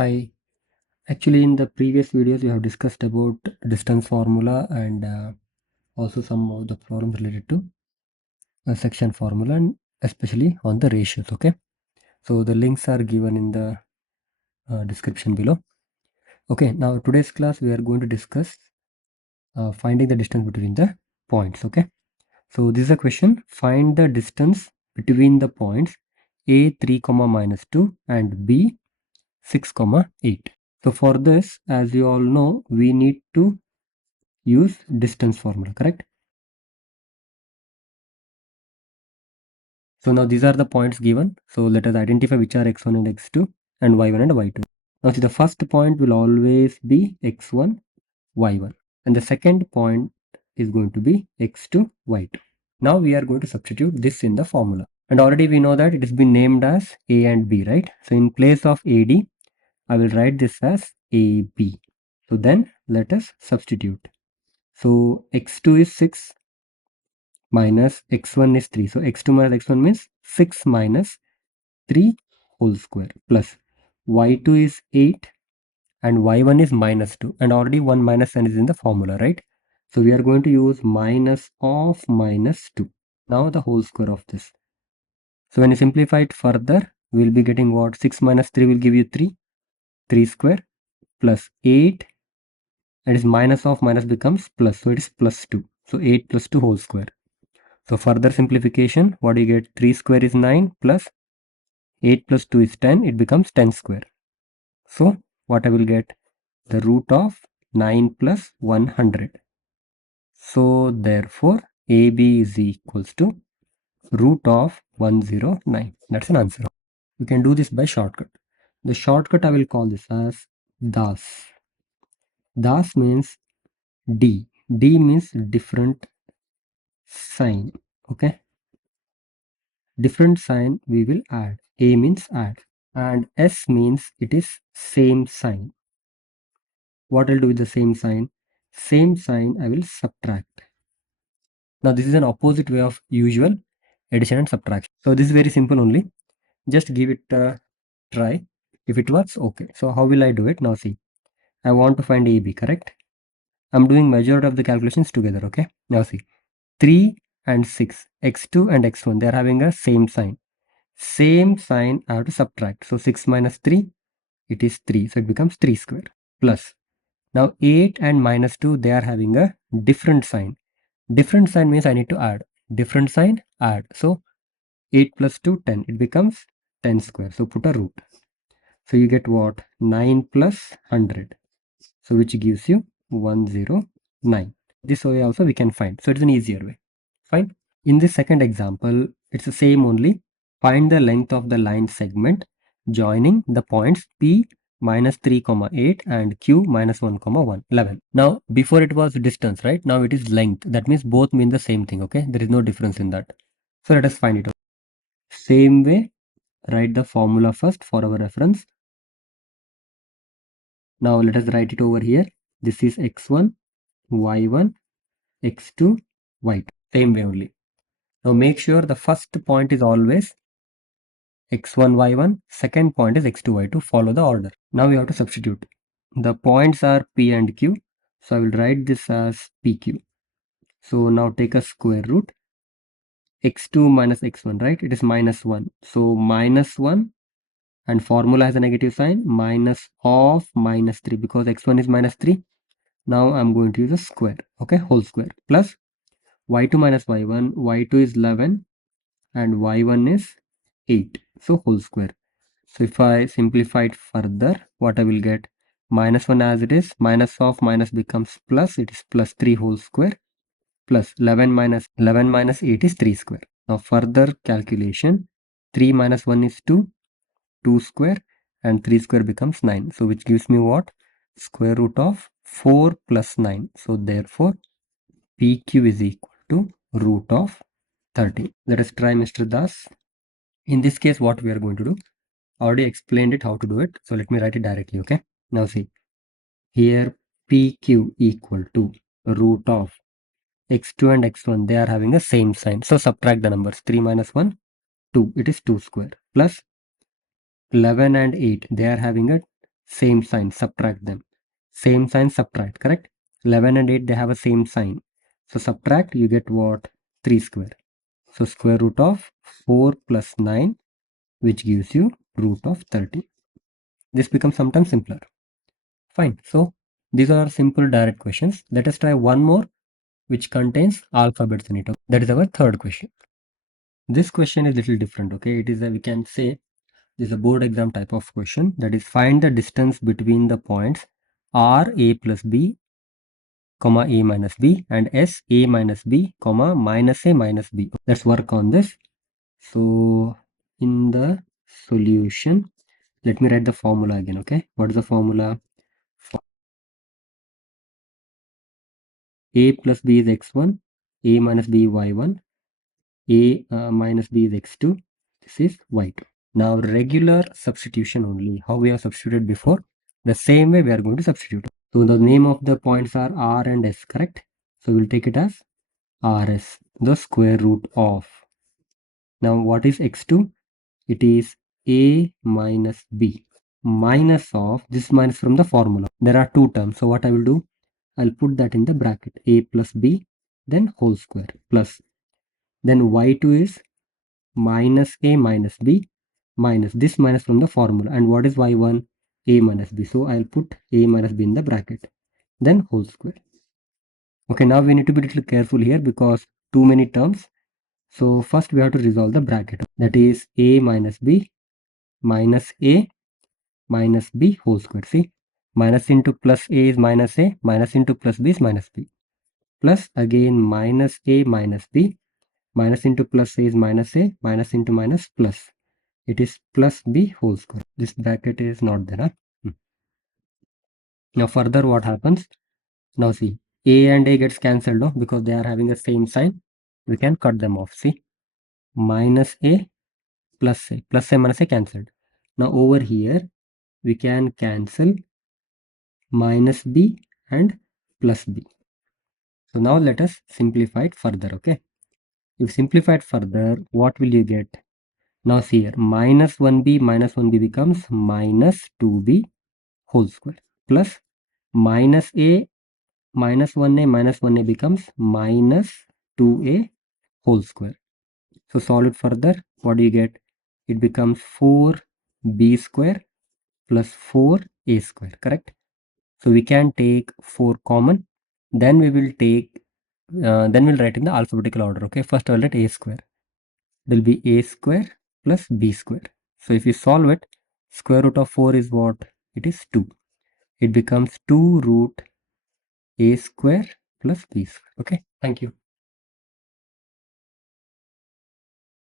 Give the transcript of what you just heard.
Hi. Actually, in the previous videos, we have discussed about distance formula and also some of the problems related to section formula and especially on the ratios. Okay. So the links are given in the description below. Okay. Now today's class we are going to discuss finding the distance between the points. Okay. So this is a question. Find the distance between the points A 3, -2 and B 6, 8. So for this, as you all know, we need to use distance formula, correct? So now these are the points given. So let us identify which are x1 and x2 and y1 and y2. Now see, the first point will always be x1, y1. And the second point is going to be x2, y2. Now we are going to substitute this in the formula. And already we know that it has been named as A and B, right? So in place of AD, I will write this as AB. So then let us substitute. So x2 is 6 minus x1 is 3. So x2 minus x1 means 6 minus 3 whole square plus y2 is 8 and y1 is -2 and already one minus sign is in the formula, right? So we are going to use minus of -2. Now the whole square of this. So when you simplify it further, we will be getting what? 6 minus 3 will give you 3. 3 square plus 8, and is minus of minus becomes plus. So it is plus 2. So 8 plus 2 whole square. So further simplification, what do you get? 3 square is 9 plus 8 plus 2 is 10. It becomes 10 square. So what I will get? The root of 9 plus 100. So therefore AB is equals to root of 109. That's an answer. You can do this by shortcut. The shortcut I will call this as DAS. DAS means D. D means different sign. Okay. Different sign we will add. A means add. And S means it is same sign. What I'll do with the same sign? Same sign I will subtract. Now this is an opposite way of usual addition and subtraction. So this is very simple only. Just give it a try. If it works, okay. So how will I do it? Now see, I want to find AB, correct? I'm doing majority of the calculations together, okay? Now see, 3 and 6, x2 and x1, they are having a same sign. Same sign I have to subtract. So 6 minus 3, it is 3. So it becomes 3 square plus. Now 8 and -2, they are having a different sign. Different sign means I need to add. Different sign, add. So 8 plus 2, 10. It becomes 10 square. So put a root. So you get what? 9 plus 100. So which gives you 109. This way also we can find. So it's an easier way. Fine. In this second example, it's the same only. Find the length of the line segment joining the points P -3, 8 and Q -1, 1, 11. Now, before it was distance, right? Now it is length. That means both mean the same thing, okay? There is no difference in that. So let us find it out. Same way, write the formula first for our reference. Now let us write it over here. This is x1, y1, x2, y2. Same way only. Now make sure the first point is always x1, y1. Second point is x2, y2. Follow the order. Now we have to substitute. The points are P and Q. So I will write this as PQ. So now take a square root. X2 minus x1, right? It is -1. So -1 and formula has a negative sign, minus of -3 because x1 is -3. Now I'm going to use a square, okay, whole square plus y2 minus y1, y2 is 11 and y1 is 8, so whole square. So if I simplify it further, what I will get? -1 as it is, minus of minus becomes plus, it is plus 3 whole square plus 11 minus 8 is 3 square. Now further calculation, 3 minus 1 is 2, 2 square and 3 square becomes 9. So which gives me what? Square root of 4 plus 9. So therefore PQ is equal to root of 30. Let us try Mr. Das. In this case, what we are going to do? I already explained it how to do it. So let me write it directly, okay? Now see, here PQ equal to root of x2 and x1. They are having the same sign. So subtract the numbers. 3 minus 1, 2. It is 2 square plus 11 and 8. They are having a same sign, subtract them. Same sign, subtract, correct? 11 and 8, they have a same sign. So subtract, you get what? 3 square. So square root of 4 plus 9, which gives you root of 30. This becomes sometimes simpler. Fine. So these are simple direct questions. Let us try one more which contains alphabets in it. That is our third question. This question is a little different. Okay, it is a, we can say this is a board exam type of question, that is find the distance between the points r a plus b comma a minus b and s a minus b comma minus a minus b. Let's work on this. So in the solution, let me write the formula again. Okay, what is the formula? A plus b is x1, a minus b y1, a minus b is x2, this is y2. Now regular substitution only, how we have substituted before, the same way we are going to substitute. So the name of the points are r and s, correct? So we'll take it as rs, the square root of. Now what is x2? It is a minus b minus of, this minus from the formula. There are two terms, so what I will do, I'll put that in the bracket, a plus b, then whole square, plus. Then y2 is minus a minus b minus this minus from the formula. And what is y1? A minus b. So I'll put a minus b in the bracket, then whole square. Okay, now we need to be a little careful here because too many terms. So first we have to resolve the bracket. That is a minus b minus a minus b whole square. See, minus into plus a is minus a, minus into plus b is minus b. Plus again minus a minus b, minus into plus a is minus a, minus into minus plus. It is plus b whole square. This bracket is not there. Huh? Now further what happens? Now see, a and a gets cancelled, no? Because they are having the same sign. We can cut them off. See, minus a plus a minus a cancelled. Now over here we can cancel minus b and plus b. So now let us simplify it further. Okay, if you simplify it further, what will you get? Now see here, minus 1b becomes minus 2b whole square plus minus a minus 1a becomes minus 2a whole square. So solve it further. What do you get? It becomes 4b square plus 4a square, correct? So we can take 4 common, then we will take then we'll write in the alphabetical order. Okay, first I'll write a square. It will be a square plus b square. So if you solve it, square root of 4 is what? It is 2. It becomes 2 root a square plus b square. Okay, thank you.